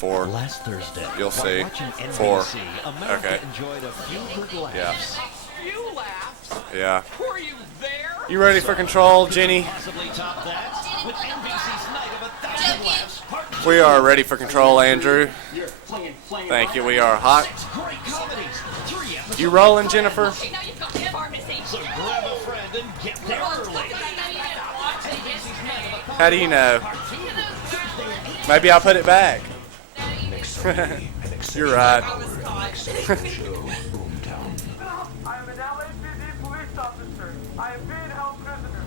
4. Last Thursday, You'll see. NBC, 4. America Okay. enjoyed a few good laughs. Yeah. You laughs? Yeah. Were you there? You ready for control, Jenny? Possibly top that with NBC's Night of 1,000 Laughs. Part 2. We are ready for control, Andrew. You're flinging flame Thank you. right We out. are hot. 6 great comedies, 3 episodes. You rolling, Jennifer? Okay, now you've got the pharmacy. So grab a friend and get there early. How do you know? Maybe I'll put it back. You're right. I am an LAPD police officer. I am being held prisoner.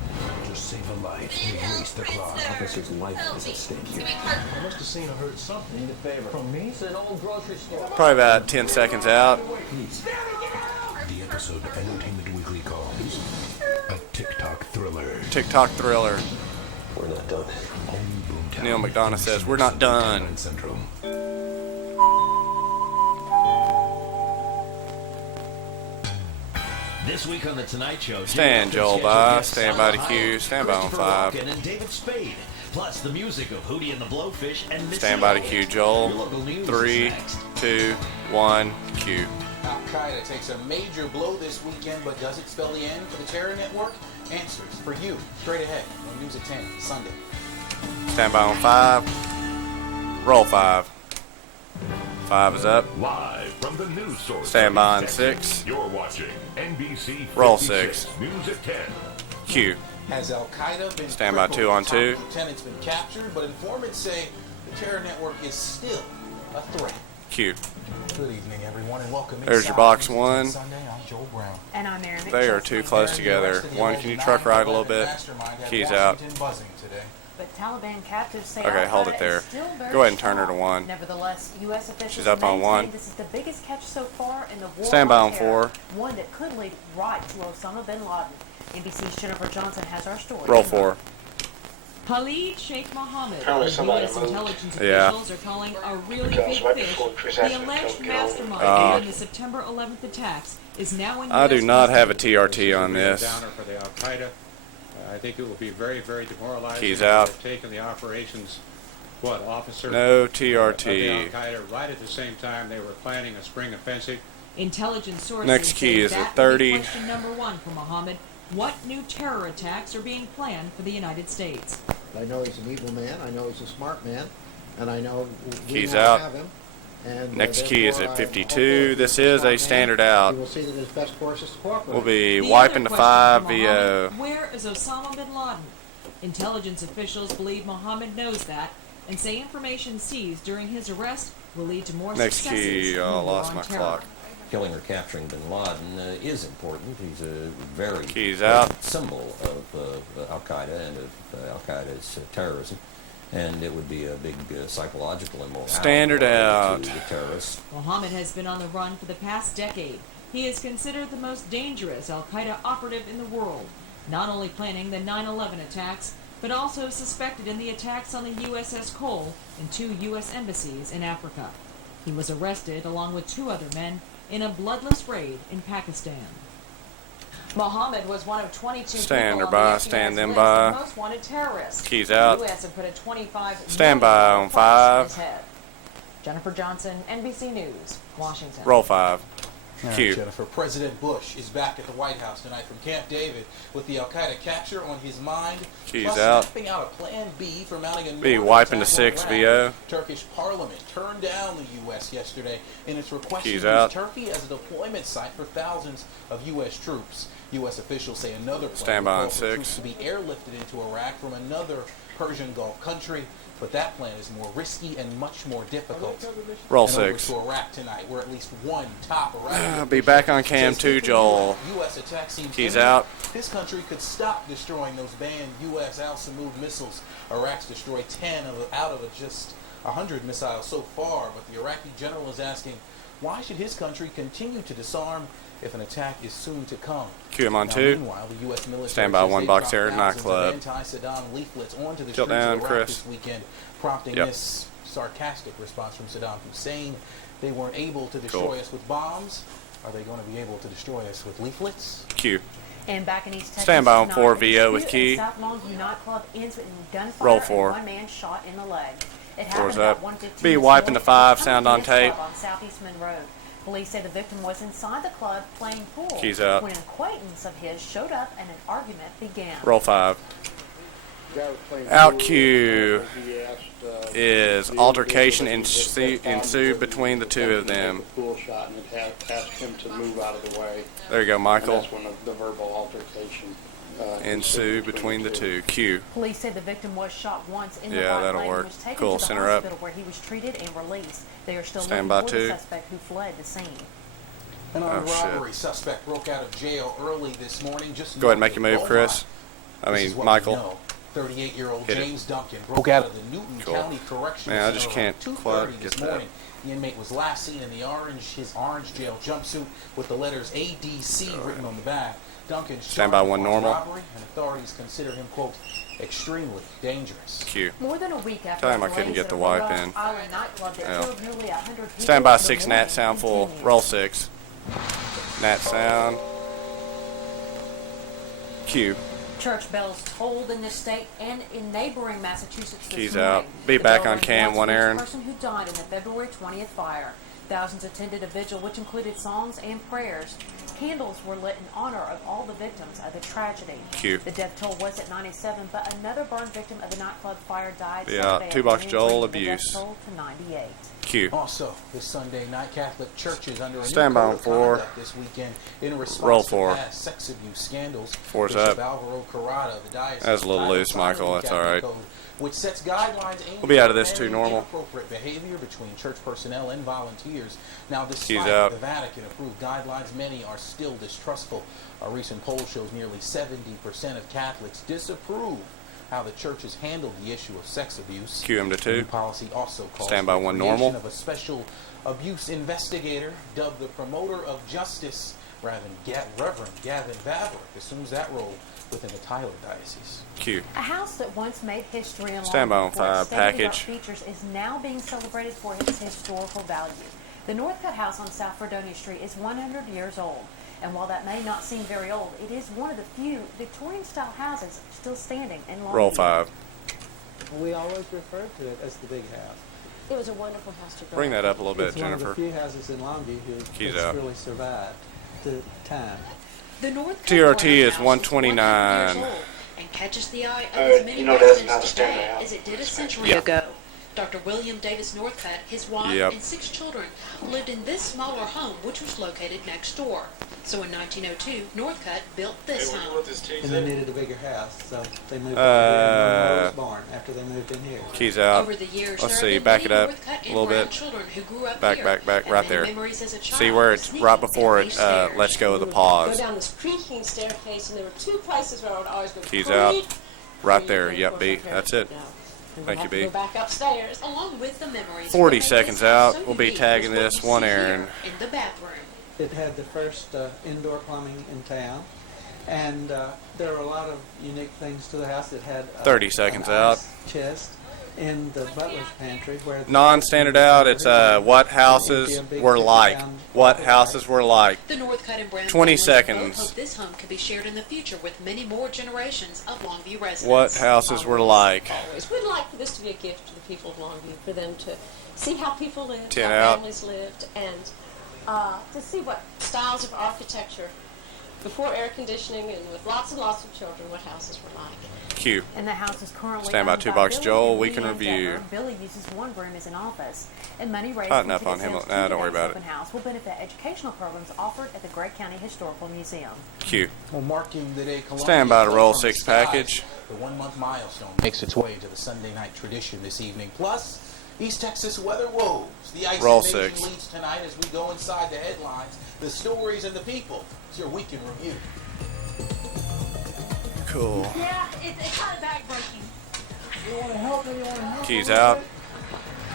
Just save a life. You waste the clock. Officer's life is at stake here. I must have seen or heard something. Need a favor. From me? It's an old grocery store. Probably about 10 seconds out. The episode Entertainment Weekly calls a TikTok thriller. TikTok thriller. We're not done. Only Boomtown. Neil McDonough says, "We're not done." Central. This week on the Tonight Show, Stand, Joel, by. Stand by the cue. Stand by on 5. And David Spade, plus the music of Hootie and the Blowfish and Missy Stand by the Elliott. cue, Joel. Your local news 3, is next. 2, 1, cue. Al-Qaeda takes a major blow this weekend, but does it spell the end for the terror network? Answers for you straight ahead on News at 10 Sunday. Stand by on 5. Roll 5. 5 is up. Live from the news source. Stand by on Texas, 6. You're watching NBC. Roll 56 6. News at 10. Cue. Has Al-Qaeda been Stand by 2 crippled? on 2. Top lieutenant's been captured, but informants say the terror network is still a threat. Cue. Good evening, everyone, and welcome There's your inside box News at 10 1. Sunday. I'm Joel Brown. And I'm Aaron. They are too close together. 1, can you truck ride a little bit? Keys out. Buzzing today. But Taliban captives say Okay, hold it Al-Qaeda there. is still very Go ahead and turn her to strong. 1. Nevertheless, U.S. officials She's up on maintain 1. this is the biggest catch so far in the war Stand by on terror, 4. one that could lead right to Osama bin Laden. NBC's Jennifer Johnson has our story. Roll 4. Khalid Sheikh Mohammed, Apparently who somebody U.S. moved. intelligence Yeah. officials are calling a really Because big right fish, before Chris the Ashford alleged killed Gil. mastermind behind the September 11th attacks, is now in I U.S. do not have a custody. TRT on This this. is a real downer for the Al-Qaeda. I think it will be very, very demoralizing. Keys out. They've taken the operations, officer No of the TRT. Al-Qaeda right at the same time they were planning a spring offensive. Intelligence sources Next key say is that at 30. will be question number 1 for Mohammed. What new terror attacks are being planned for the United States? I know he's an evil man. I know he's a smart man. And I know we Keys won't out. have him. And, Next key is therefore, at I 52. hope This that is smart a man, standard out. We will see that his best course is to cooperate. We'll be The wiping other to question 5 for VO. Mohammed, where is Osama bin Laden? Intelligence officials believe Mohammed knows that and say information seized during his arrest will lead to more Next successes key, in the I war lost on my terror. clock. Killing or capturing bin Laden is important. He's a very Keys out. symbol of Al-Qaeda and of Al-Qaeda's terrorism. And it would be a big psychological immorality Standard out. to the terrorists. Mohammed has been on the run for the past decade. He is considered the most dangerous Al-Qaeda operative in the world, not only planning the 9/11 attacks, but also suspected in the attacks on the USS Cole and 2 U.S. embassies in Africa. He was arrested along with 2 other men in a bloodless raid in Pakistan. Mohammed was one of 22 Stand people her on by, the stand FBI's them list by. of most wanted terrorists. Keys out. The U.S. have put a $25 Stand by million on price on 5. his head. Jennifer Johnson, NBC News, Washington. Roll 5. All right, Cue. Jennifer, President Bush is back at the White House tonight from Camp David with the Al-Qaeda capture on his mind. Keys plus out. mapping out a plan B for mounting a Be northern wiping to attack 6 on Iraq. VO. Turkish parliament turned down the U.S. yesterday in its request Keys to use out. Turkey as a deployment site for thousands of U.S. troops. U.S. officials say another plan Stand by would on call for 6. troops to be airlifted into Iraq from another Persian Gulf country. But that plan is more risky and much more difficult. Roll And over 6. to Iraq tonight, where at least one top Iraqi I'll be back on cam says 2, if the Joel. U.S. attack seems Keys imminent, out. This country could stop destroying those banned U.S. Al-Samud missiles. Iraq's destroyed 10 out of just 100 missiles so far, but the Iraqi general is asking, why should his country continue to disarm if an attack is soon to come? Cue him on Now, 2. meanwhile, the U.S. military Stand by says 1 they've box dropped here, thousands of nightclub. anti-Saddam leaflets onto the Tilt streets down, of Iraq Chris. this weekend, prompting Yep. this sarcastic response from Saddam Hussein. They weren't able to destroy Cool. us with bombs. Are they going to be able to destroy us with leaflets? Cue. And back in East Texas Stand by on tonight, 4 a VO with dispute key. in South Longview nightclub ends in gunfire Roll and 4. one man shot in the leg. It Floor's happened about up. 1:15 Be this wiping the morning five at the sound on Kids tape. Club on Southeast Monroe. Police say the victim was inside the club playing pool Keys out. when an acquaintance of his showed up and an argument began. Roll 5. Out cue is altercation ensued between the two of them. Pool shot and it asked him to move out of the way. There you go, Michael. And that's when the verbal altercation ensued between the two. Q. Police say the victim was shot once in the Yeah, right that'll leg work. and was taken Cool, to the center up. hospital where he was treated and released. They are still Stand looking by for the 2. suspect who fled the scene. An armed Oh, shit. robbery suspect broke out of jail early this morning. Just Go ahead and north make your of move, Beaumont. Chris. I This mean, is what Michael. we know. 38-year-old Hit it. James Duncan broke out of the Newton Cool. County Correctional Man, I Center just around can't 2:30 quite this get that. morning. The inmate was last seen in his orange jail jumpsuit with the letters ADC written on the back. Duncan's Stand by charged 1 with normal. robbery, and authorities consider him, quote, extremely dangerous. Q. More than a week after Tell him the I couldn't blaze get at the a wipe Rock in. Island nightclub that Yeah. killed nearly 100 people Stand by in the 6 morning Nat sound full. continues. Roll 6. Nat sound. Q. Church bells tolled in this state and in neighboring Massachusetts this Keys morning. out. Be The back bell on rang cam, once one for each Aaron. person who died in the February 20th fire. Thousands attended a vigil which included songs and prayers. Candles were lit in honor of all the victims of the tragedy. Q. The death toll was at 97, but another burn victim of the nightclub fire died Yeah, Saturday 2 box afternoon, Joel bringing the abuse. death toll to 98. Q. Also, this Sunday night, Catholic churches under a Stand new by code on of 4. conduct this weekend in response Roll to 4. past sex abuse scandals. 4's Bishop up. Alvaro Carrada, the diocese That's a little of loose, Tyler, Michael. signed That's the all Catholic right. Code, which sets guidelines aimed We'll be out of at this too preventing normal. inappropriate behavior between church personnel and volunteers. Now, Keys despite out. the Vatican-approved guidelines, many are still distrustful. A recent poll shows nearly 70% of Catholics disapprove how the church has handled the issue of sex abuse. Q him to The 2. new policy also calls Stand by for the 1 creation normal. of a special abuse investigator dubbed the promoter of justice, Reverend Gavin Vavrick assumes that role within the Tyler Diocese. Q. A house that once made history and Stand by on long before its 5 state-of-the-art package. features is now being celebrated for its historical value. The Northcutt House on South Fredonia Street is 100 years old, and while that may not seem very old, it is one of the few Victorian-style houses still standing in Longview. Roll 5. We always referred to it as the big house. It was a wonderful house to grow Bring that up a little bit, It's one of Jennifer. the few houses in Longview Keys that's out. really survived to time. The Northcutt TRT is House 129. 100 years old and catches the eye of Uh, as many you know, that's not residents a standard today house. as it did a century Yeah. ago. Dr. William Davis Northcutt, his wife, Yep. and 6 children lived in this smaller home, which was located next door. So in 1902, Northcutt built this home. And they needed a bigger house, so they moved over here in Rose Barn after they moved in here. Keys out. Over the years, Let's there see. have been Back many it up Northcutt a and little bit. grandchildren who grew up Back, here, back, back. and Right many there. memories as a child See where of it's sneaking right before down it. these stairs. Let's go with the Go pause. down this creaking staircase, and there were 2 places where I would always go. Keys creak, out. Right creak, there. and Yep, of B. course, That's it. no. And Thank we'd you, have to B. Go back upstairs. Along with the memories. 40 what made seconds this house out. so We'll be unique tagging was what this you one see here Aaron. in the bathroom. It had the first indoor plumbing in town, and there were a lot of unique things to the house. It had 30 seconds an out. ice chest in the butler's pantry where the Non-standard out. It's what houses were like. What houses were like. The Northcutt and Brown 20 families seconds. both hope this home can be shared in the future with many more generations of Longview residents. What houses were like. Always. We'd like for this to be a gift to the people of Longview, for them to see how people lived, 10 how out. families lived, and to see what styles of architecture before air conditioning and with lots and lots of children, what houses were like. Q. And the house is currently Stand by owned 2 box Billy Joel. and We can Leanne review. Decker. Billy uses one room as an office, and money raised Tighten from up on ticket him. sales Nah, to don't worry today's about it. open house will benefit educational programs offered at the Gregg County Historical Museum. Q. Well, marking the day Columbia Stand by to fell roll from the 6 skies, package. The 1-month milestone makes its way to the Sunday night tradition this evening. Plus, East Texas weather woes. The ice Roll invasion 6. leads tonight as we go inside the headlines, the stories, and the people. It's your week in review. Cool. Yeah, it's kind of backbreaking. You want to help me? You want to help Keys me? out.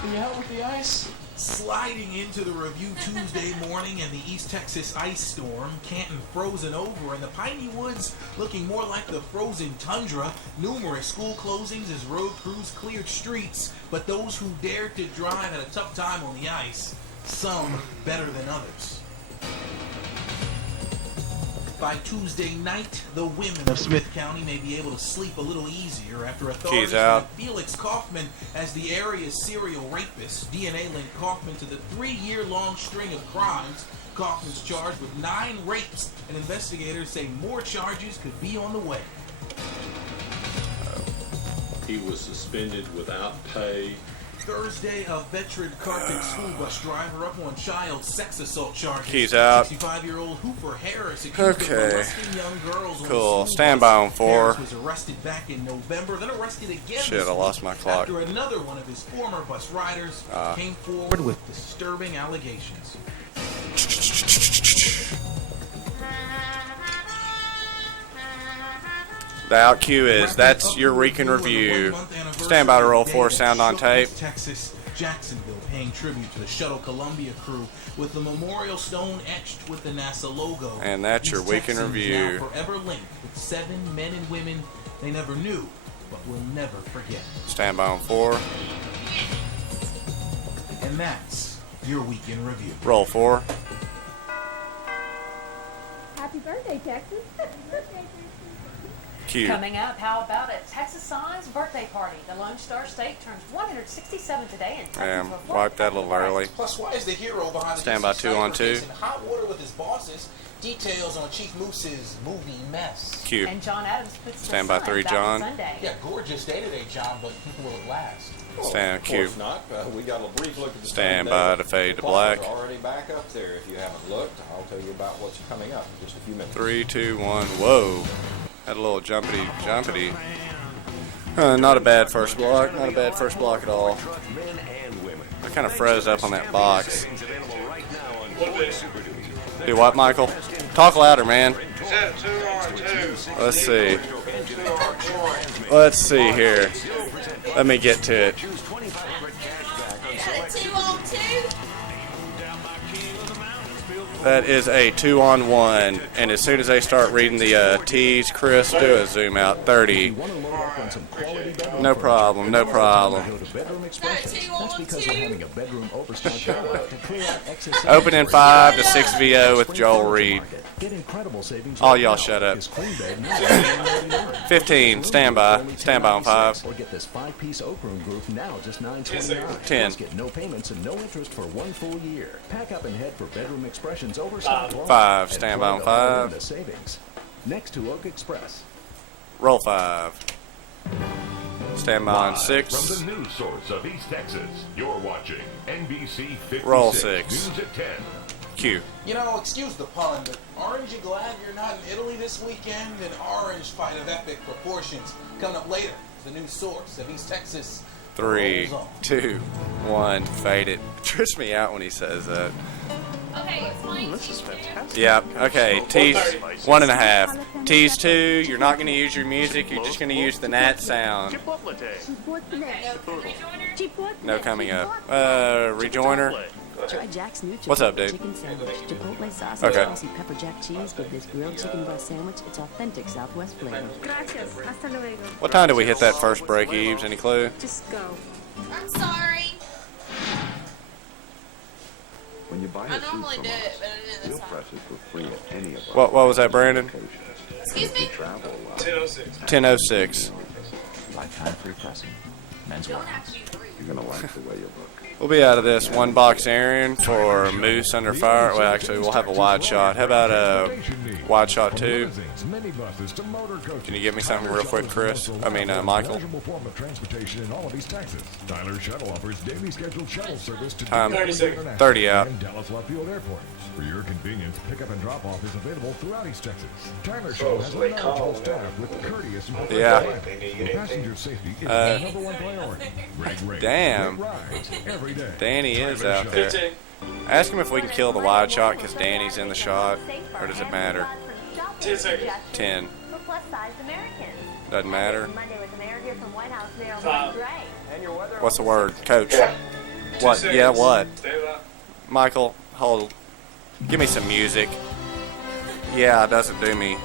Can you help with the ice? Sliding into the review Tuesday morning and the East Texas ice storm. Canton frozen over and the Piney Woods looking more like the frozen tundra. Numerous school closings as road crews cleared streets, but those who dared to drive had a tough time on the ice. Some better than others. By Tuesday night, the women of Smith County may be able to sleep a little easier after authorities out. found Felix Kaufman as the area's serial rapist. DNA linked Kaufman to the 3-year-long string of crimes. Kaufman's charged with 9 rapes, and investigators say more charges could be on the way. He was suspended without pay. Thursday, a veteran Carthage school bus driver up on child sex assault charges. Keys out. 65-year-old Hooper Harris accused of molesting young girls. Cool. Stand by on 4. Harris was arrested back in November, then arrested again. Shit, I lost my clock. After another one of his former bus riders came forward with disturbing allegations. The out cue is, that's your week in review. Stand by to roll 4, sound on tape. Texas, Jacksonville, paying tribute to the Shuttle Columbia crew with the memorial stone etched with the NASA logo. And that's your week in review. Now forever linked with 7 men and women they never knew, but will never forget. Stand by on 4. And that's your week in review. Roll 4. Happy birthday, Texas. Cue. Coming up, how about a Texas Science birthday party? The Lone Star State turns 167 today, and Damn, wiped that a little early. Plus, why is the hero behind the Stand by 2 on 2. in hot water with his bosses? Details on Chief Moose's movie Mess. Cue. And John Adams puts Stand the by sun 3, back John. Sunday. Yeah, gorgeous day today, John, but will it last? Stand Of cue. course not. We got a brief look at the Stand sun by today. to fade to The clouds black. are already back up there. If you haven't looked, I'll tell you about what's coming up in just a few minutes. 3, 2, 1. Whoa. Had a little jumpity. Not a bad first block. Not a bad first block at all. I kind of froze up on that box. Do what, Michael? Talk louder, man. Let's see. Let's see here. Let me get to it. That is a 2-on-1, and as soon as they start reading the T's, Chris, do a zoom out. 30. No problem, no problem. Open in 5 to 6 VO with Joel Reed. All y'all shut up. 15, stand by. Stand by on 5. Or get this 5-piece Oak Room group now just $9.29. 10. Get no payments and no interest for 1 full year. Pack up and head for Bedroom Expressions Overstock. 5, stand by on 5. The savings. Next to Oak Express. Roll 5. Stand by on 6. From the news source of East Texas, you're watching NBC 56. Roll 6. News at 10. Q. You know, excuse the pun, but aren't you glad you're not in Italy this weekend? An orange fight of epic proportions. Coming up later, the news source of East Texas. 3, 2, 1. Fade it. Trips me out when he says that. Okay, explain. This is fantastic. Yeah, okay. T's 1.5. T's 2, you're not going to use your music, you're just going to use the Nat sound. No coming up. Rejoiner. Try Jack's new What's up, dude? chicken sandwich. Chipotle sauce Okay. and spicy pepper jack cheese with this grilled chicken breast sandwich. It's authentic Southwest flavor. Gracias. Hasta luego. What time did we hit that first break, Eves? Any clue? Just go. I'm sorry. When you buy I normally do it, but I didn't this time. presses for free at any of What was that, Brandon? Excuse me? 10:06. Lifetime free pressing. Men's Don't wear. have to be rude. You're gonna like the way you look. We'll be out of this 1-box Aaron for Moose Under Fire. Well, actually, we'll have a wide shot. How about a wide shot 2? Can you get me something real quick, Chris? I mean, Michael. Eligible form of transportation in all of East Texas. Tyler Shuttle offers daily scheduled shuttle service to Time 30 30 out. and Dallas Love Field airports. For your convenience, pickup and drop off is available throughout East Texas. Tyler Shuttle has a knowledgeable staff with courteous and Yeah. professional passenger safety is the number one priority. Greg Ray. Damn. Great rides every day. Danny is out there. Ask him if we can kill the wide shot because Danny's in the shot, or does it matter? 10 seconds. 10. For plus-size Americans. Doesn't matter. Monday with the mayor here from White House, Mayor 5. Gray. What's the word? Coach. What? Yeah, what? Michael, hold. Give me some music. Yeah, it doesn't do me.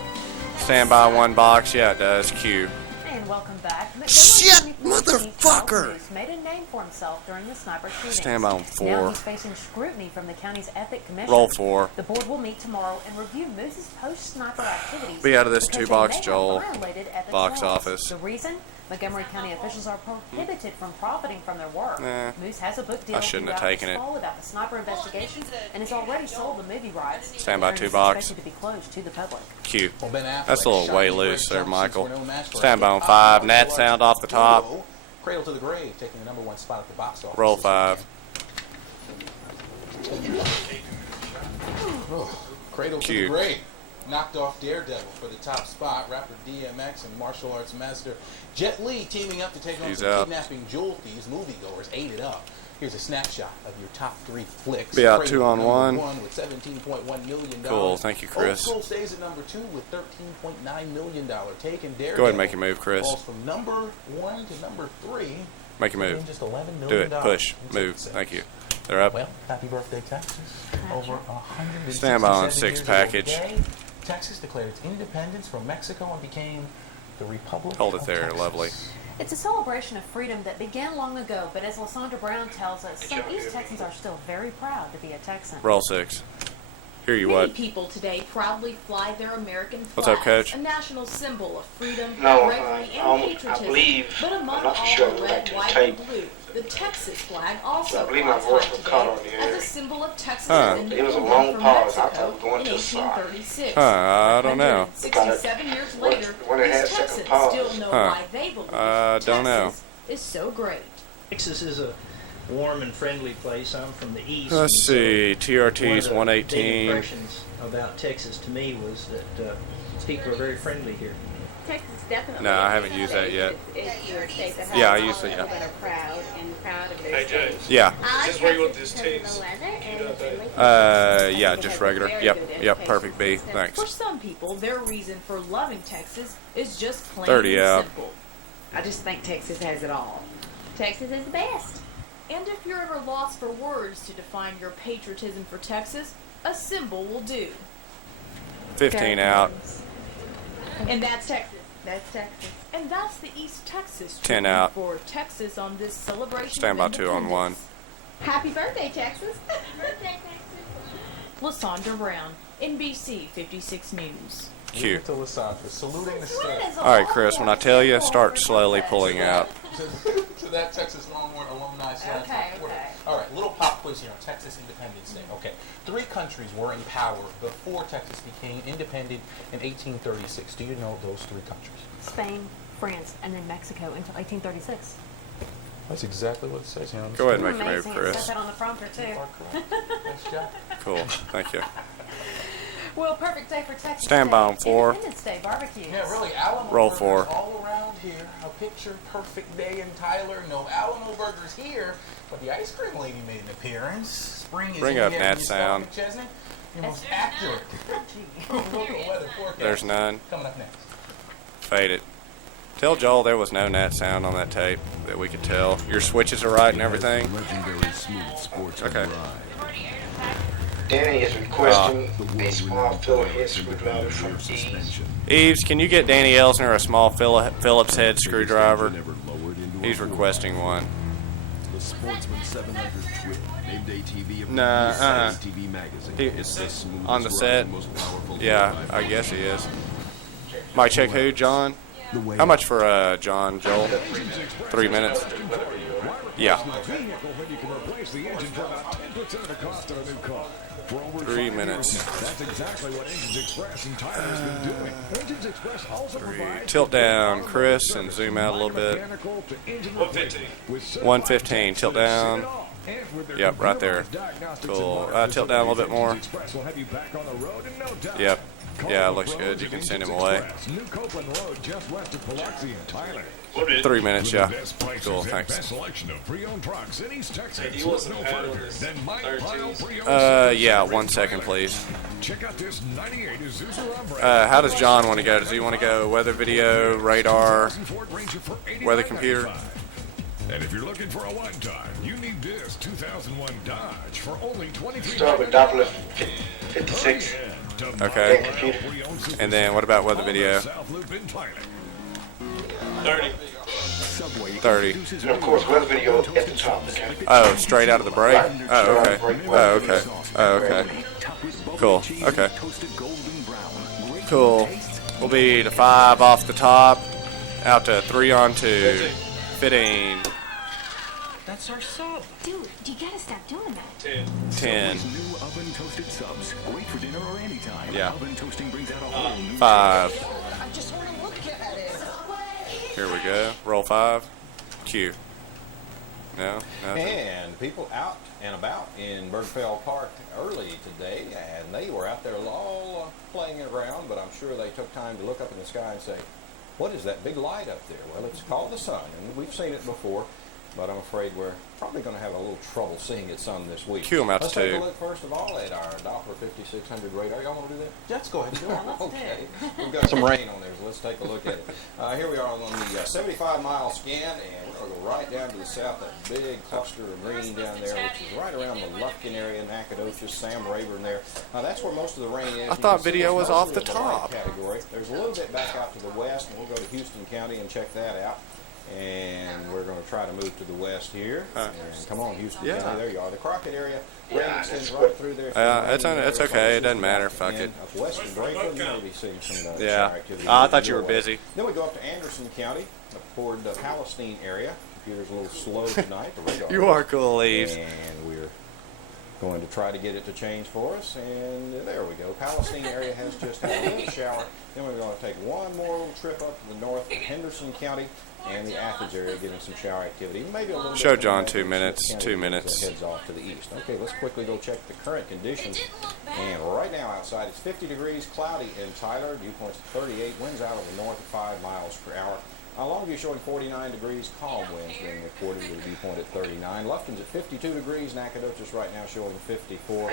Stand by 1 box. Yeah, it does. Q. And and welcome back. Shit, motherfucker! Made a name for himself during the sniper shootings. Stand by on 4. Now he's facing scrutiny from the county's ethic commission. Roll 4. The board will meet tomorrow and review Moose's post-sniper activities. Be out of this because 2-box, they may Joel. have violated ethics Box laws. office. The reason? Montgomery County officials are prohibited from profiting from their work. Nah, Moose has a book deal I shouldn't have taken it. about the sniper investigation and has already sold the movie rights. Stand by And is 2-box. expected to be closed to the public. Q. Well, Ben Affleck That's a little shot way the loose great there, jumpsuits Michael. were no match for Stand by on hip-hop 5. Nat martial sound arts off the top. duo, Cradle to the Grave, taking the #1 spot at the box office. Roll 5. Cradle to Q. the Grave knocked off Daredevil for the top spot. Rapper DMX and martial arts master Jet Li teaming up to take on He's some out. kidnapping jewel thieves. Moviegoers ate it up. Here's a snapshot of your top 3 flicks. Be out Cradle 2 on #1 1. with $17.1 million. Cool, thank you, Chris. Old School stays at #2 with $13.9 million. Taking Daredevil. Go ahead and make a move, Chris. Falls from #1 to #3. Make a move. Just $11 Do million. it. Push. Move. Thank you. They're up. Well, happy birthday, Texas. Over 167 Stand by on 6 years ago package. today, Texas declared its independence from Mexico and became the Republic Hold it of there. Texas. Lovely. It's a celebration of freedom that began long ago, but as Lysandra Brown tells us, some East Texans are still very proud to be a Texan. Roll 6. Hear you Many what? people today proudly fly their American flags, What's up, Coach? a national symbol of freedom, No, bravery, I and patriotism. believe, but among I'm not all sure, the go back red, to the white, tape. and blue, the Texas flag also I believe my flies voice high was today caught on the as air. a symbol of Texas' Huh. independence It was a long from pause. I Mexico thought we were going in too far. 1836. I don't know. 67 years later, when it had these second Texans pause. still know Huh. why they believe Don't know. Texas is so great. Texas is a warm and friendly place. I'm from the east. Let's and so see. TRT's one of the big 118. impressions about Texas to me was that people are very friendly here. Texas definitely. No, I haven't used that yet. It's your state that has Yeah, I used to, people yeah. that are proud of their Hey, state. James. Yeah. I Is this like where you want Texas this because of the taste? weather and the friendly people. Yeah, just regular. Yep, perfect B. Thanks. For some people, their reason for loving Texas is just plain 30 and out. simple. I just think Texas has it all. Texas is the best. And if you're ever lost for words to define your patriotism for Texas, a symbol will do. 15 out. And that's Texas. That's Texas. And that's the East Texas 10 tribute out. for Texas on this celebration Stand by of 2 on 1. Happy birthday, Texas. Lysandra Brown, NBC 56 News. Q. To Lysandra, saluting the state. All right, Chris, when I tell you, start slowly pulling out. To that Texas Longhorn alumni / Okay. All right, little pop quiz here on Texas Independence Day. Okay, 3 countries were in power before Texas became independent in 1836. Do you know those 3 countries? Spain, France, and then Mexico until 1836. That's exactly what it says here. Go ahead and make a move, Amazing. It Chris. says that on the prompter, too. Nice job. Cool. Thank you. Well, perfect day for Texas. Stand by on 4. Independence Day barbecues. Yeah, really, Alamo Roll burgers 4. all around here. A picture perfect day in Tyler. No Alamo burgers here, but the ice cream lady made an appearance. Spring is Bring in up here. Nat You sound. start McChesney, your most accurate local weather forecast. There's none. Coming up next. Fade it. Tell Joel there was no Nat sound on that tape that we could tell. Your switches are right and everything. Okay. Danny is requesting a small Phillips head screwdriver from Ease. Eves, can you get Danny Elsner a small Phillips head screwdriver? He's requesting one. The Sportsman 700 Twin, named ATV of the Nah, ATV magazine. He is on the set. Yeah, I guess he is. Might check who, John? How much for John, Joel? 3 minutes. Yeah. 3 minutes. That's exactly what Engines Express and Tyler has been doing. Engines Express also provides Tilt down, Chris, and zoom out a little bit. 115. Tilt down. Yep, right there. Cool. Tilt down a little bit more. Yep. Yeah, it looks good. You can send him away. 3 minutes, yeah. Cool, thanks. Yeah, 1 second, please. How does John want to go? Does he want to go weather video, radar, weather computer? And if you're looking for a one-time, you need this 2001 Dodge for only $23. Start with Doppler 56. Okay. And then what about weather video? 30. And of course, weather video at the top. Okay? Oh, straight out of the break? Oh, okay. Oh, okay. Oh, okay. Cool. Okay. Cool. We'll be to 5 off the top, out to 3 on 2. Fitting. That's our sub. Dude, you gotta stop doing that. 10. New oven toasted subs. Great for dinner or anytime. Yeah. Oven toasting brings out a whole new 5. I just want to look at it. Here we go. Roll 5. Q. No? Nothing. And people out and about in Bergfeld Park early today, and they were out there all playing around, but I'm sure they took time to look up in the sky and say, what is that big light up there? Well, it's called the sun, and we've seen it before, but I'm afraid we're probably going to have a little trouble seeing it some this week. Q 'em out to Let's take 2. a look first of all at our Doppler 5600 radar. Y'all want to do that? Let's go ahead and do it. Okay. We've got some rain on there, so let's take a look at it. Here we are on the 75-mile scan, and we're going to go right down to the south, that big cluster of green down there, which is right around the Lufkin area, Nacogdoches, Sam Rayburn there. That's where most of the rain is. I thought video was off the top. Category. There's a little bit back out to the west, and we'll go to Houston County and check that out. And we're going to try to move to the west here. And come on, Houston County. There you are. The Crockett area. Rain extends right through there. It's okay. It doesn't matter. Fuck it. Up west in Brakeland, you may be seeing some Yeah. shower activity. I thought you were busy. Then we go up to Anderson County, up toward the Palestine area. Computer's a little slow tonight. The radar You are cool, Leaves. And we're going to try to get it to change for us. And there we go. Palestine area has just had a little shower. Then we're going to take one more little trip up to the north of Henderson County and the Athens area, getting some shower activity. Maybe a little Show bit John 2 minutes. 2 minutes. Heads off to the east. Okay, let's quickly go check the current conditions. And right now outside it's 50 degrees, cloudy in Tyler. Dew point's at 38. Winds out of the north at 5 miles per hour. Longview showing 49 degrees, calm winds being recorded with a dew point at 39. Lufkin's at 52 degrees. Nacogdoches right now showing 54.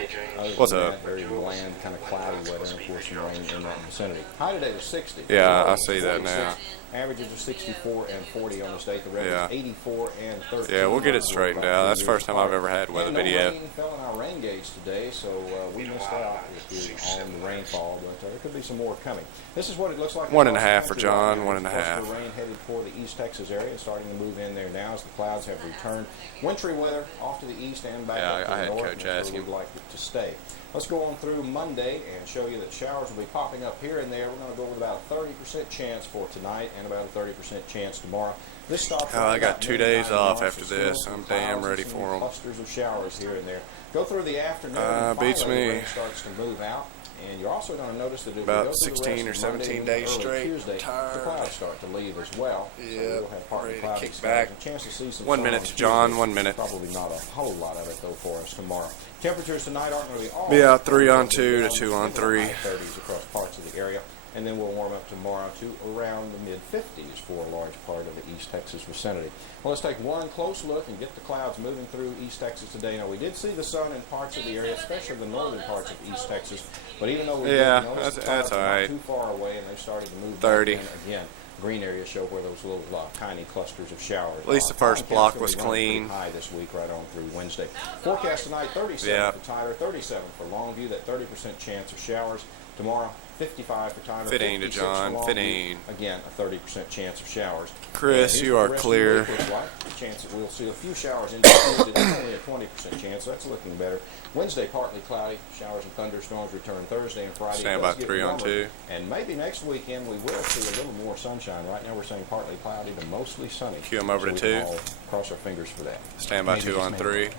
What's up? Very bland, kind of cloudy weather, and of course some rain in that vicinity. High today is 60. Yeah, I see that now. Averages are 64 and 40 on the state. The record is 84 and 13. Yeah, we'll get it straightened out. That's the first time I've ever had weather video. Rain fell in our rain gauge today, so we missed out on the rainfall, but there could be some more coming. This is what it looks like. 1.5 for John. 1.5. The rain headed for the East Texas area, starting to move in there now as the clouds have returned. Wintry weather off to the east and back up to the north. Coach ask him. We'd like it to stay. Let's go on through Monday and show you that showers will be popping up here and there. We're going to go with about a 30% chance for tonight and about a 30% chance tomorrow. This stops. I got 2 days off after this. I'm damn ready for them. Clusters of showers here and there. Go through the afternoon. Beats me. The rain starts to move out. And you're also going to notice that if about we go 16 or 17 days straight. Tuesday, the clouds start to leave as well. Yeah, so we'll have partly cloudy kick skies. back. A chance to see some 1 sun minute, on John. Tuesday. 1 minute. Probably not a whole lot of it though for us tomorrow. Temperatures tonight aren't going to be all. Be out 3 on 2 to 2 on 3. 30s across parts of the area. And then we'll warm up tomorrow to around the mid-50s for a large part of the East Texas vicinity. Well, let's take one close look and get the clouds moving through East Texas today. Now, we did see the sun in parts of the area, especially the northern parts of East Texas. But even though we did notice the clouds are not too far away and they started to move 30. back in again, green areas show where those little tiny clusters of showers. At least the first block was clean. High this week, right on through Wednesday. Forecast tonight: 37 for Tyler, 37 for Longview. That 30% chance of showers tomorrow. 55 for Tyler. 15 to John. 15. Again, a 30% chance of showers. Chris, you are clear. The chance that we'll see a few showers in Tuesday. It's only a 20% chance. So that's looking better. Wednesday, partly cloudy. Showers and thunderstorms return Thursday and Friday. Stand by 3 on 2. And maybe next weekend we will see a little more sunshine. Right now we're saying partly cloudy to mostly sunny. Cue them over to 2. We can all cross our fingers for that. Stand by 2 on 3.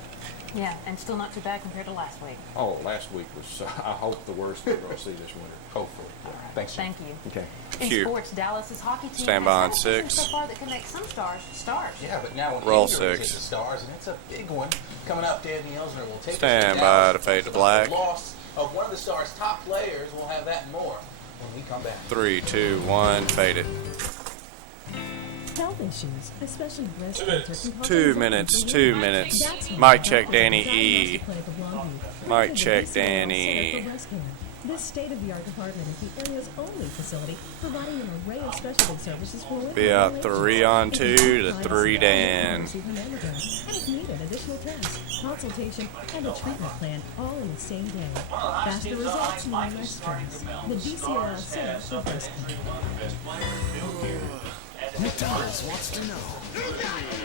Yeah, and still not too bad compared to last week. Oh, last week was, I hope, the worst we're going to see this winter. Hopefully. All right. Thanks. Thank you. Okay. In sports, Dallas's hockey team Stand by on has had a season 6. so far that can make some stars stars. Yeah, but now when Roll injuries 6. hit the stars, and it's a big one coming up. Danny Elsner will take Stand us to by Dallas. to fade to black. The loss of one of the stars' top players. We'll have that and more when we come back. 3, 2, 1, fade it. Health issues, especially breast cancer, 2 minutes, 2 minutes. Mic check, Danny E. Mic check, Danny. This state-of-the-art department is the area's only facility providing an array of specialty services for women. Be out 3 on 2 to 3 Dan. And if needed, additional tests, consultation, and a treatment plan all in the same day. Faster results mean less stress. The DCLS Center for Breast Cancer. McDonald's wants to know.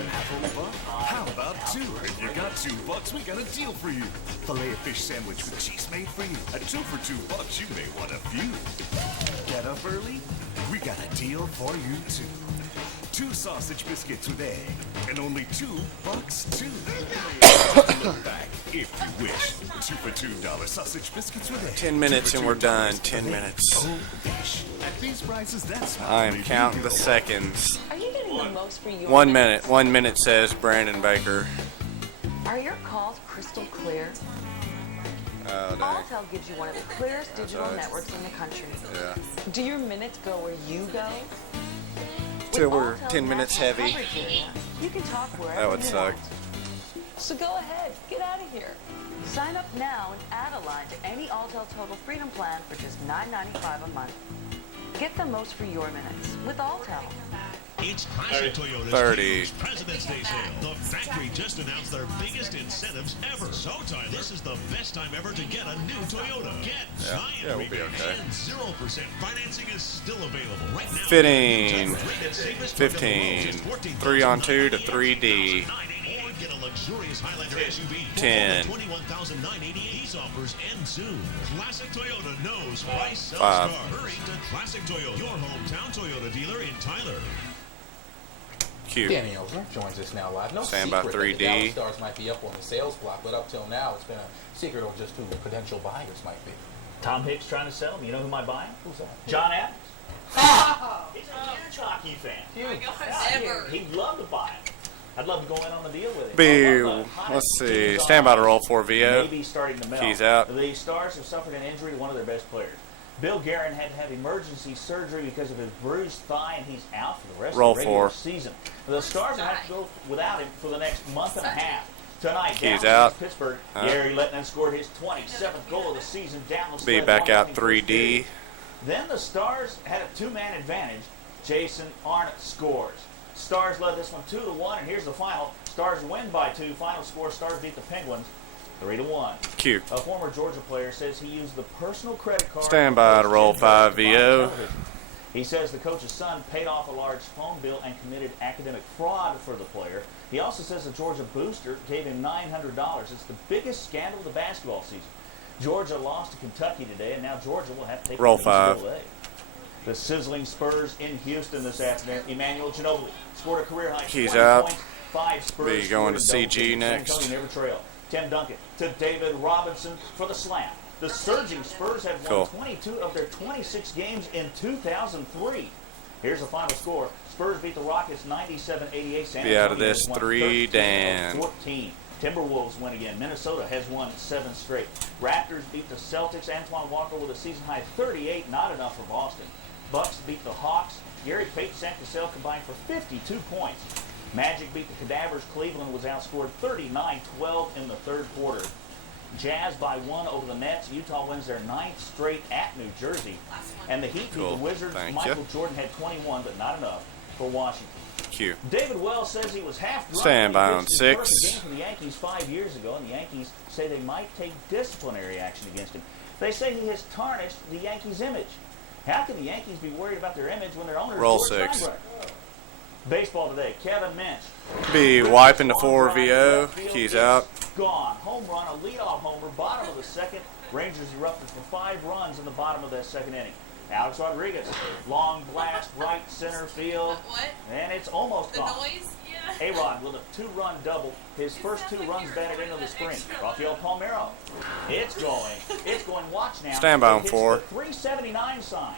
Half a buck? How about two? If you got $2, we got a deal for you. Filet-O-Fish sandwich with cheese made for you. A two for $2, you may want a few. Get up early? We got a deal for you too. 2 sausage biscuits with egg, and only $2 too. Look back, if you wish. 2 for $2 sausage biscuits with egg. 10 minutes and we're done. 10 minutes. At these prices, that's I am counting the seconds. Are you getting the most for your 1 minute. 1 minute says Brandon Baker. Are your calls crystal clear? Oh, dang. Alltel gives you one of the clearest digital networks in the country. Yeah. Do your minutes go where you go? Till we're 10 minutes heavy. You can talk wherever That would you suck. want. So go ahead, get out of here. Sign up now and add a line to any Alltel Total Freedom plan for just $9.95 a month. Get the most for your minutes with Alltel. It's Classic Toyota's 30. huge President's Day sale. The factory just announced their biggest incentives ever. So, Tyler, this is the best time ever to get a new Toyota. Get giant we'll be rebates okay. and 0% financing is still available right now. 15. 3 on 2 to 3D. Or get a luxurious Highlander SUV. 10. $21,988. These offers end soon. Classic Toyota knows price sells 5. car. Hurry to Classic Toyota, your hometown Toyota dealer in Tyler. Q. Danny Osler joins us now live. No Stand by secret that 3D. the Dallas Stars might be up on the sales block, but up till now, it's been a secret of just who the potential buyers might be. Tom Hicks trying to sell him. You know who might buy him? Who's that? John Adams. He's a huge hockey fan. He'd love to buy him. I'd love to go in on the deal with him. Let's see. Stand by to roll for VO. Maybe starting to melt. Keys out. The Stars have suffered an injury to one of their best players. Bill Guerin had to have emergency surgery because of his bruised thigh, and he's out for the rest Roll of the regular 4. season. The Stars will have to go without him for the next month and a half. Tonight, Keys down out. against Pittsburgh, Gary Lettman scored his 27th goal of the season down the Be stretch. back out 1-0 first period. 3D. Then the Stars had a 2-man advantage. Jason Arnott scores. Stars led this one 2-1, and here's the final. Stars win by 2. Final score: Stars beat the Penguins 3-1. Q. A former Georgia player says he used the personal credit card. Stand by to roll 5 VO. He says the coach's son paid off a large phone bill and committed academic fraud for the player. He also says the Georgia booster gave him $900. It's the biggest scandal of the basketball season. Georgia lost to Kentucky today, and now Georgia will have to take Roll on 5. UCLA. The sizzling Spurs in Houston this afternoon. Emmanuel Ginobili scored a career high. Keys 20 out. points. 5 Spurs. Be going to scored in double CG digits. next. San Antonio never trailed. Tim Duncan to David Robinson for the slam. The surging Spurs have won 22 of their 26 games in 2003. Here's the final score. Spurs beat the Rockets 97-88. San Be out of Antonio this has won 3, 13 of Dan. 14. Timberwolves win again. Minnesota has won 7 straight. Raptors beat the Celtics. Antoine Walker with a season-high 38. Not enough for Boston. Bucks beat the Hawks. Gary Payton and Cassell combined for 52 points. Magic beat the Cadavers. Cleveland was outscored 39-12 in the third quarter. Jazz by 1 over the Nets. Utah wins their 9th straight at New Jersey. And the Heat beat the Wizards. Michael Jordan had 21, but not enough for Washington. Q. David Wells says he was half drunk Stand by when on he pitched 6. his first game for the Yankees 5 years ago, and the Yankees say they might take disciplinary action against him. They say he has tarnished the Yankees' image. How can the Yankees be worried about their image when their owner Roll is George 6. Steinbrenner? Baseball today. Kevin Minch. Be wiping to 4 VO. Keys out. Gone. Home run, a leadoff homer, bottom of the second. Rangers erupted for 5 runs in the bottom of that second inning. Alex Rodriguez, long blast, right center field. What? And it's almost The gone. noise? Yeah. A-Rod with a 2-run double. His first 2 runs batted into the spring. Rafael Palmeiro. It's going. It's going. Watch now. Stand by on It hits 4. the 379 sign.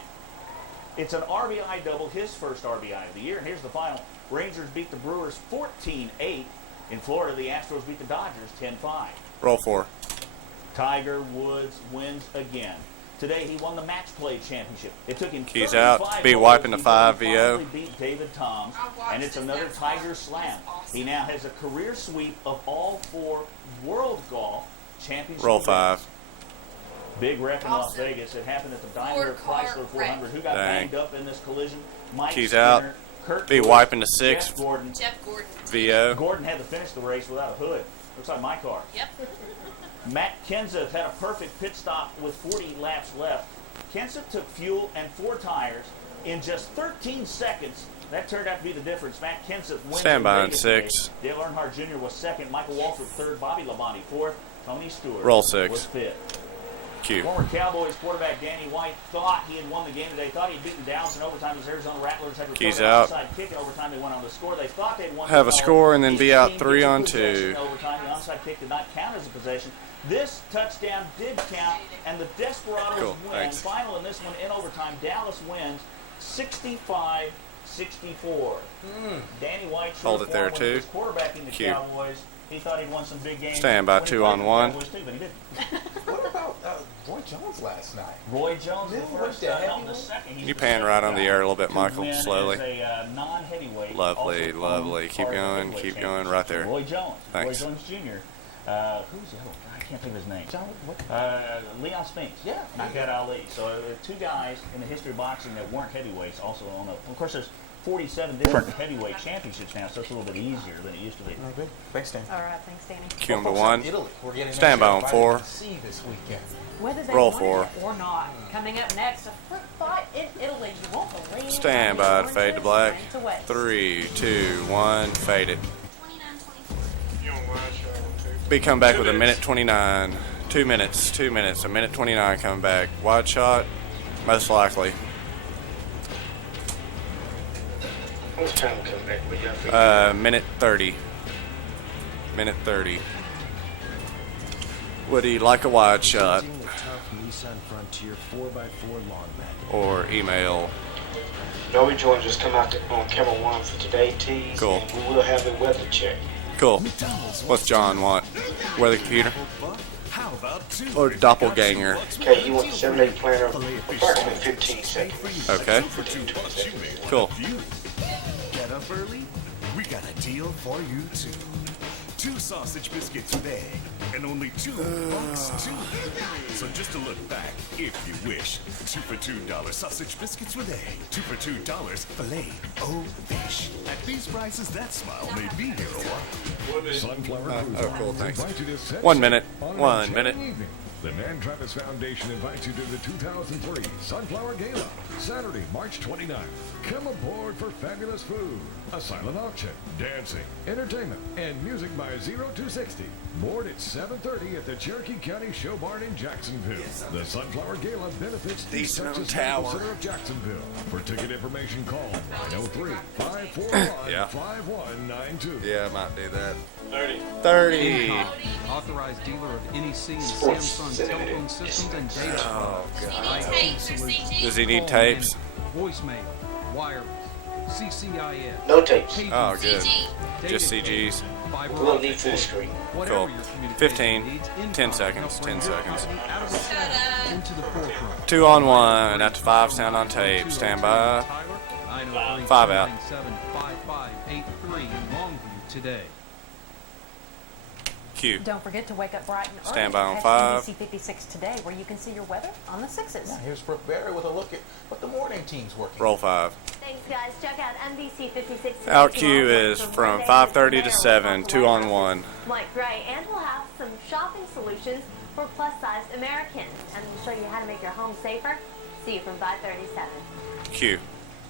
It's an RBI double, his first RBI of the year. And here's the final. Rangers beat the Brewers 14-8. In Florida, the Astros beat the Dodgers 10-5. Roll 4. Tiger Woods wins again. Today, he won the match play championship. It took him Keys 35 out. Be holes wiping to before 5 he VO. finally beat David Toms, and it's another Tiger slam. He now has a career sweep of all 4 World Golf Championship Roll events. 5. Big wreck in Las Vegas. It happened at the Daimler Chrysler 400. Who got Dang. banged up in this collision? Mike Keys Skinner, out. Kurt Be Lewis, wiping to 6. Jeff Gordon. VO. Gordon had to finish the race without a hood. Looks like my car. Yep. Matt Kenseth had a perfect pit stop with 40 laps left. Kenseth took fuel and 4 tires in just 13 seconds That turned out to be the difference. Matt Kenseth wins. Stand by in Vegas 6. today. Dale Earnhardt Jr. was second. Michael Waltrip third. Bobby Labonte fourth. Tony Stewart Roll 6. was fifth. Q. Former Cowboys quarterback Danny White thought he had won the game today. Thought he had beaten Dallas in overtime. His Arizona Rattlers had Keys recovered an out. onside kick in overtime. They went on to score. They thought they'd won. Have a the score and then be out 18 3 on possession 2. in overtime. The onside kick did not count as a possession. This touchdown did count, and the Desperados Cool, win. thanks. Final in this one in overtime. Dallas wins 65-64. Danny White Hold it there, when he was too. quarterbacking the Q. Cowboys. He thought he'd won some big games. Stand by, When he 2 played on the 1. Cowboys, too, but he didn't. What about Roy Jones last night? Roy Jones, the Really? first, With the not the heavyweight? second. He's You the pan second right on the guy air a little bit, to Michael, win slowly. as a non-heavyweight. Lovely, also lovely. Keep part of the going, heavyweight keep going, championship. right there. Roy Jones. Thanks. Roy Jones Jr. Who's the other one? I can't think of his name. John, what? Leon Spinks. Yeah. Knocked out Ali. So two guys in the history of boxing that weren't heavyweights also on up. Of course, there's 47 different heavyweight championships now, so it's a little bit easier than it used to be. Okay. Thanks, Dan. All right, thanks, Danny. Q him to Folks 1. in Italy, we're getting Stand by on extra 4. vitamin C this weekend. Whether they Roll wanted 4. it or not. Coming up next, a fruit fight in Italy. You won't believe. Stand how by many to fade to oranges black. went to waste. 3, 2, 1. Fade it. Be come back with a minute 29. 2 minutes. 2 minutes. A minute 29 coming back. Wide shot. Most likely. What's time coming back? What y'all think? Minute 30. Minute 30. Would he like a wide shot? Using the tough Nissan Frontier 4x4 lawn mat. Or email? Noe Jordan just come out on camera 1 for today, tease. Cool. And we will have a weather check. Cool. What's John want? Weather computer? How about 2? Or doppelganger? Okay, you want the 7-day planner approximately 15 seconds. Okay. For $2 you may want Cool. a few. Get up early? We got a deal for you too. 2 sausage biscuits with egg, and only $2 too. So just to look back, if you wish, 2 for $2 sausage biscuits with egg, 2 for $2 filet-o-fish. At these prices, that smile may be here a while. Sunflower Oh, cool, thanks. invites you to set 1 sail minute. on an 1 enchanting minute. evening. The Nan Travis Foundation invites you to the 2003 Sunflower Gala, Saturday, March 29th. Come aboard for fabulous food, a silent auction, dancing, entertainment, and music by 0 to 60. Board at 7:30 at the Cherokee County Show Barn in Jacksonville. The Sunflower Gala benefits the Decent Texas tower. Medical Center of Jacksonville. For ticket information, call 903-541-5192. Yeah, I might do that. 30. 30. Authorized dealer of NEC and Sports Samsung Center. telephone systems and data. Oh, God. IT solutions. Does he need Call tapes? management, voicemail, wireless, CCIS. No tapes. cable, Oh, good. data Just CGs. fiber We'll optic need full screen. Whatever Cool. your communication 15. needs, 10 Incom seconds. help bring 10 your seconds. company out of the shadows into the forefront. 2 on 1. After 5, sound on tape. Stand by. 5 out. 903-797-5583 in Longview today. Q. Don't forget to wake up bright and early. Stand by on Catch 5. NBC 56 today, where you can see your weather on the 6s. Yeah, here's Brooke Berry with a look at what the morning team's working. Roll 5. Thanks, guys. Check out NBC 56. Out Q is from 5:30 to 7. 2 on 1. Mike Gray, and we'll have some shopping solutions for plus-sized Americans, and we'll show you how to make your home safer. See you from 5:37. Q.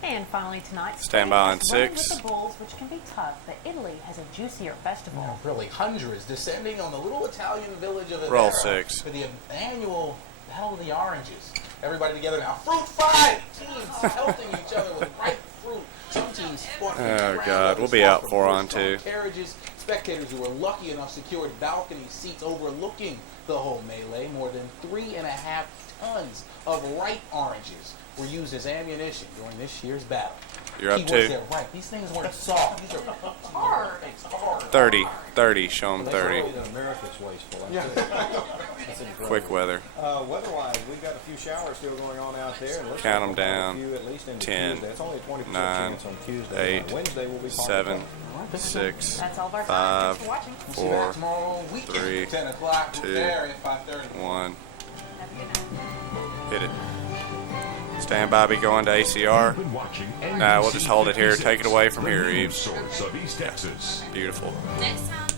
And finally tonight, Stand by on Spain is 6. running with the Bulls, which can be tough, but Italy has a juicier festival. Yeah, really, hundreds descending on the little Italian village of Roll Ivrea 6. for the annual Battle of the Oranges. Everybody together now. Fruit fight! Teams pelting each other with ripe fruit. Some teams fought for the Oh, ground, God. others We'll be fought out for 4 on horse-drawn 2. Carriages. Spectators who were lucky enough secured balcony seats overlooking the whole melee. More than 3.5 tons of ripe oranges were used as ammunition during this year's battle. You're up Keywords 2. there, right. These things weren't soft. These are hard. It's hard. 30. 30. Show them 30. America's wasteful. Yeah. That's incredible. Quick weather. Weather-wise, we've got a few showers still going on out there. And looks Count like 'em we'll have down. A few, at least into 10, Tuesday. It's only a 20% 9, chance on Tuesday. 8, Wednesday will be 7, possible. 6, That's all of our time. 5, Thanks for watching. We'll see you back 4, tomorrow weekend, 3, 10 o'clock. 2, There at 5:30. 1. Have a good night. Hit it. Stand by. Be going to ACR. You've been watching Nah, we'll NBC just hold it here. 56, Take it away from the here, news Eve. source of East Texas. Beautiful. Next time.